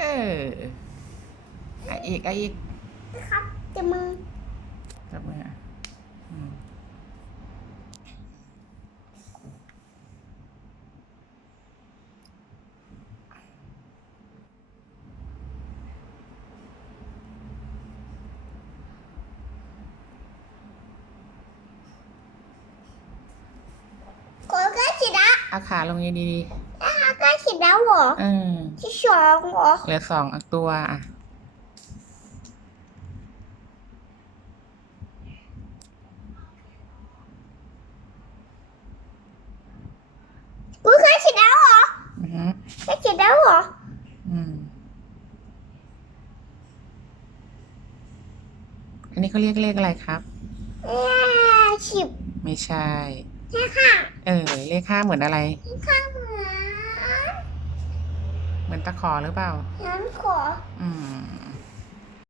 เอออะอีกอะอีกครับจะมือจับมืออะอืมขอใกล้ฉีดแล้วเอาขาลงดีดีใกล้ฉีดแล้วเหรอ ๆเออ ที่สองเหรอเหลือสองตัวอะกูใกล้ฉีดแล้วเหรออือฮึใกล้ฉีดแล้วเหรออืมอันนี้เขาเรียกเลขอะไรครับ เอ้ยฉีดไม่ใช่ แค่ค่ะเออเลขห้าเหมือนอะไรข้างเหมือน เหมือนตะขอหรือเปล่า งั้นขอ อืม